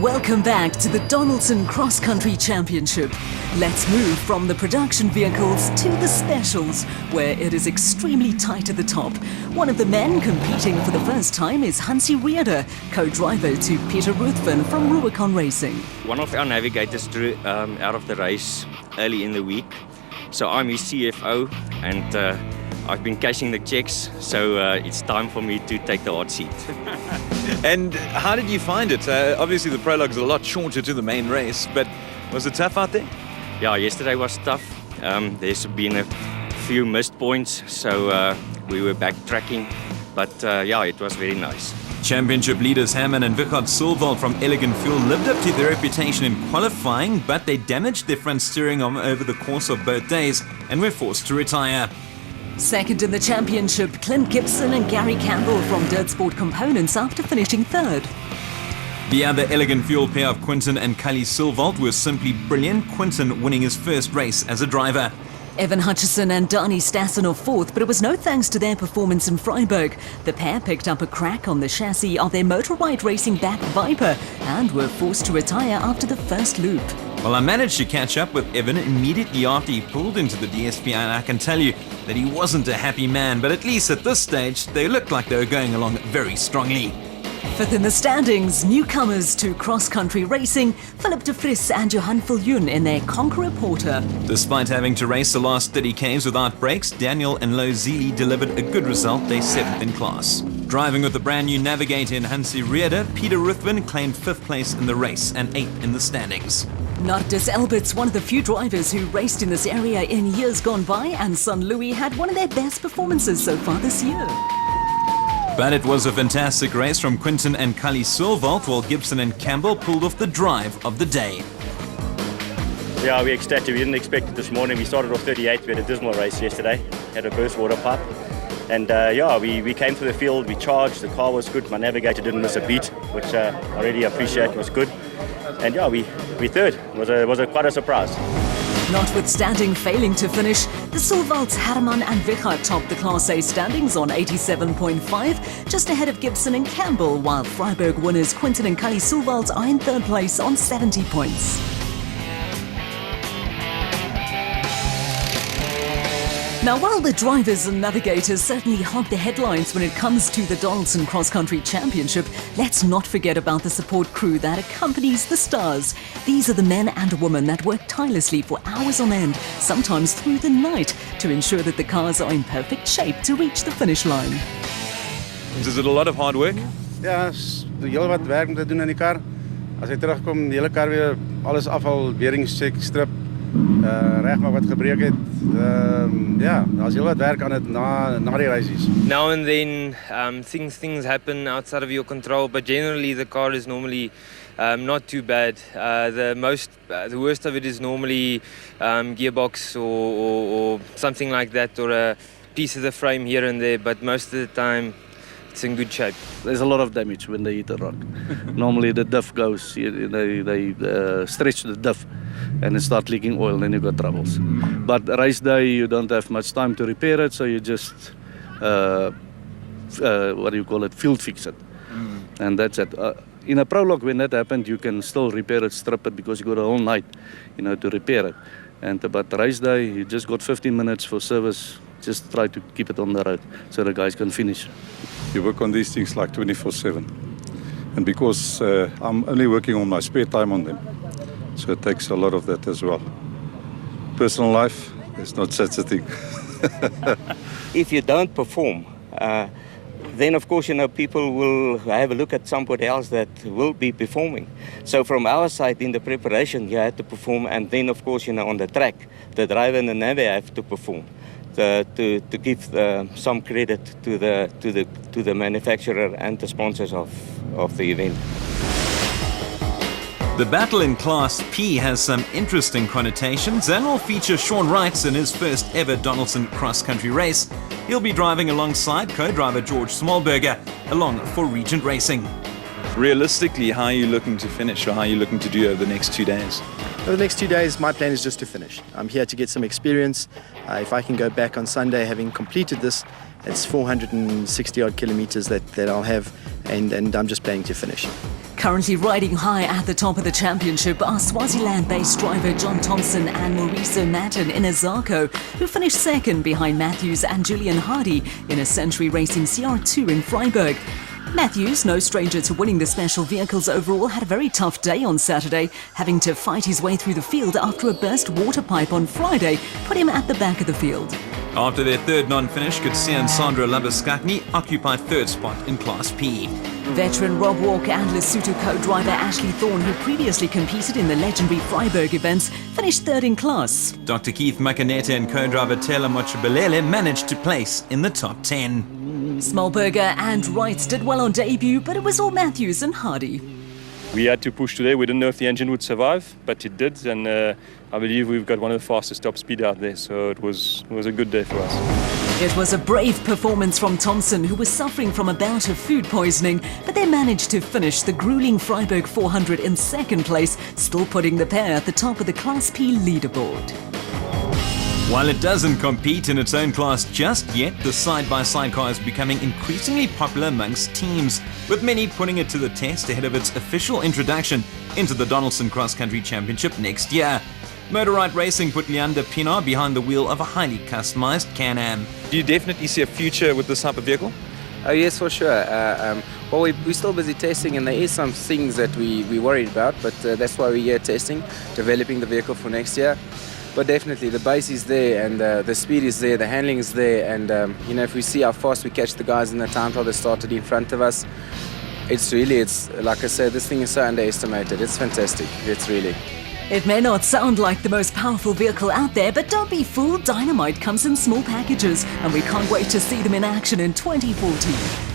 Welcome back to the Donaldson Cross Country Championship. Let's move from the production vehicles to the specials, where it is extremely tight at the top. One of the men competing for the first time is Vryburg, co-driver to Peter Ruthven from Vryburg Racing. One of our navigators drew out of the race early in the week, so I'm his CFO, and I've been cashing the checks, so it's time for me to take the hot seat. And how did you find it? Obviously the prologue's a lot shorter to the main race, but was it tough out there? Yeah, yesterday was tough. There's been a few missed points, so we were backtracking, but yeah, it was very nice. Championship leaders Herman and Vryburg Silvald from Elegant Fuel lived up to their reputation in qualifying, but they damaged their front steering arm over the course of both days and were forced to retire. Second in the championship, Clint Gibson and Gary Campbell from Dirt Sport Components after finishing third. The other Elegant Fuel pair of Quinton and Cully Silvald were simply brilliant, Quinton winning his first race as a driver. Evan Hutchison and Donnie Stassen are fourth, but it was no thanks to their performance in Vryburg. The pair picked up a crack on the chassis of their motorbike racing back Viper and were forced to retire after the first loop. Well, I managed to catch up with Evan immediately after he pulled into the DSP, and I can tell you that he wasn't a happy man, but at least at this stage, they looked like they were going along very strongly. Fifth in the standings, newcomers to cross-country racing, Philip de Vries and Johan Viljoen in their Conqueror Porter. Despite having to race the last 30 k's without brakes, Daniel and Lo Zili delivered a good result. They 7th in class. Driving with the brand new navigator in Vryburg, Peter Ruthven claimed 5th place in the race and 8th in the standings. Nardus Albert's one of the few drivers who raced in this area in years gone by, and Son Louis had one of their best performances so far this year. But it was a fantastic race from Quinton and Cully Silvald, while Gibson and Campbell pulled off the drive of the day. Yeah, we're ecstatic. We didn't expect it this morning. We started off 38th. We had a dismal race yesterday. Had a burst water pipe. And yeah, we came to the field, we charged, the car was good. My navigator didn't miss a beat, which I really appreciate, was good. And yeah, we third. It was quite a surprise. Notwithstanding failing to finish, the Silvalds, Herman and Vryburg topped the Class A standings on 87.5, just ahead of Gibson and Campbell, while Vryburg winners Quinton and Cully Silvalds are in third place on 70 points. Now, while the drivers and navigators certainly hog the headlines when it comes to the Donaldson Cross Country Championship, let's not forget about the support crew that accompanies the stars. These are the men and women that work tirelessly for hours on end, sometimes through the night, to ensure that the cars are in perfect shape to reach the finish line. Is it a lot of hard work? Ja, heel wat werk om te doen aan die kar. As hy terugkom, die hele kar weer alles afval, bearings check, strip, regmaak wat gebreek het. Ja, daar's heel wat werk aan dit na die reisies. Now and then things happen outside of your control, but generally the car is normally not too bad. The worst of it is normally gearbox or something like that, or a piece of the frame here and there, but most of the time it's in good shape. There's a lot of damage when they hit a rock. Normally the diff goes, they stretch the diff and it starts leaking oil, then you've got troubles. But race day, you don't have much time to repair it, so you just, what do you call it, field fix it. And that's it. In a prologue, when that happened, you can still repair it, strip it, because you got a whole night, to repair it. But race day, you just got 15 minutes for service. Just try to keep it on the road so the guys can finish. You work on these things like 24/7. And because I'm only working on my spare time on them, so it takes a lot of that as well. Personal life, there's not such a thing. If you don't perform, then of course, people will have a look at somebody else that will be performing. So from our side in the preparation, you have to perform, and then of course, on the track, the driver and the navigator have to perform. To give some credit to the manufacturer and the sponsors of the event. The battle in Class P has some interesting connotations and will feature Sean Wrights in his first ever Donaldson cross-country race. He'll be driving alongside co-driver George Smallberger along for Regent Racing. Realistically, how are you looking to finish, or how are you looking to do over the next 2 days? For the next 2 days, my plan is just to finish. I'm here to get some experience. If I can go back on Sunday having completed this, it's 460 odd kilometers that I'll have, and I'm just planning to finish. Currently riding high at the top of the championship are Swaziland-based driver John Thompson and Mauricio Matten in a Zarco, who finished second behind Matthews and Julian Hardy in a Century Racing CR2 in Vryburg. Matthews, no stranger to winning the special vehicles overall, had a very tough day on Saturday, having to fight his way through the field after a burst water pipe on Friday put him at the back of the field. After their third non-finish, Kutsia and Sandra Labuskakny occupied third spot in Class P. Veteran Rob Walker and Lesotho co-driver Ashley Thorne, who previously competed in the legendary Vryburg events, finished third in class. Dr. Keith Makanete and co-driver Taylor Mochibelele managed to place in the top 10. Smallberger and Wright did well on debut, but it was all Matthews and Hardy. We had to push today. We didn't know if the engine would survive, but it did, and I believe we've got one of the fastest top speed out there, so it was a good day for us. It was a brave performance from Thompson, who was suffering from a bout of food poisoning, but they managed to finish the grueling Vryburg 400 in second place, still putting the pair at the top of the Class P leaderboard. While it doesn't compete in its own class just yet, the side-by-side car is becoming increasingly popular amongst teams, with many putting it to the test ahead of its official introduction into the Donaldson Cross Country Championship next year. Motorride Racing put Leander Pinar behind the wheel of a highly customized Can-Am. Do you definitely see a future with this type of vehicle? Oh yes, for sure. Well, we're still busy testing, and there is some things that we're worried about, but that's why we're here testing, developing the vehicle for next year. But definitely the base is there, and the speed is there, the handling is there, and you know, if we see how fast we catch the guys in the time trial that started in front of us, it's like I said, this thing is so underestimated. It's fantastic. It's really. It may not sound like the most powerful vehicle out there, but don't be fooled, Dynamite comes in small packages, and we can't wait to see them in action in 2014.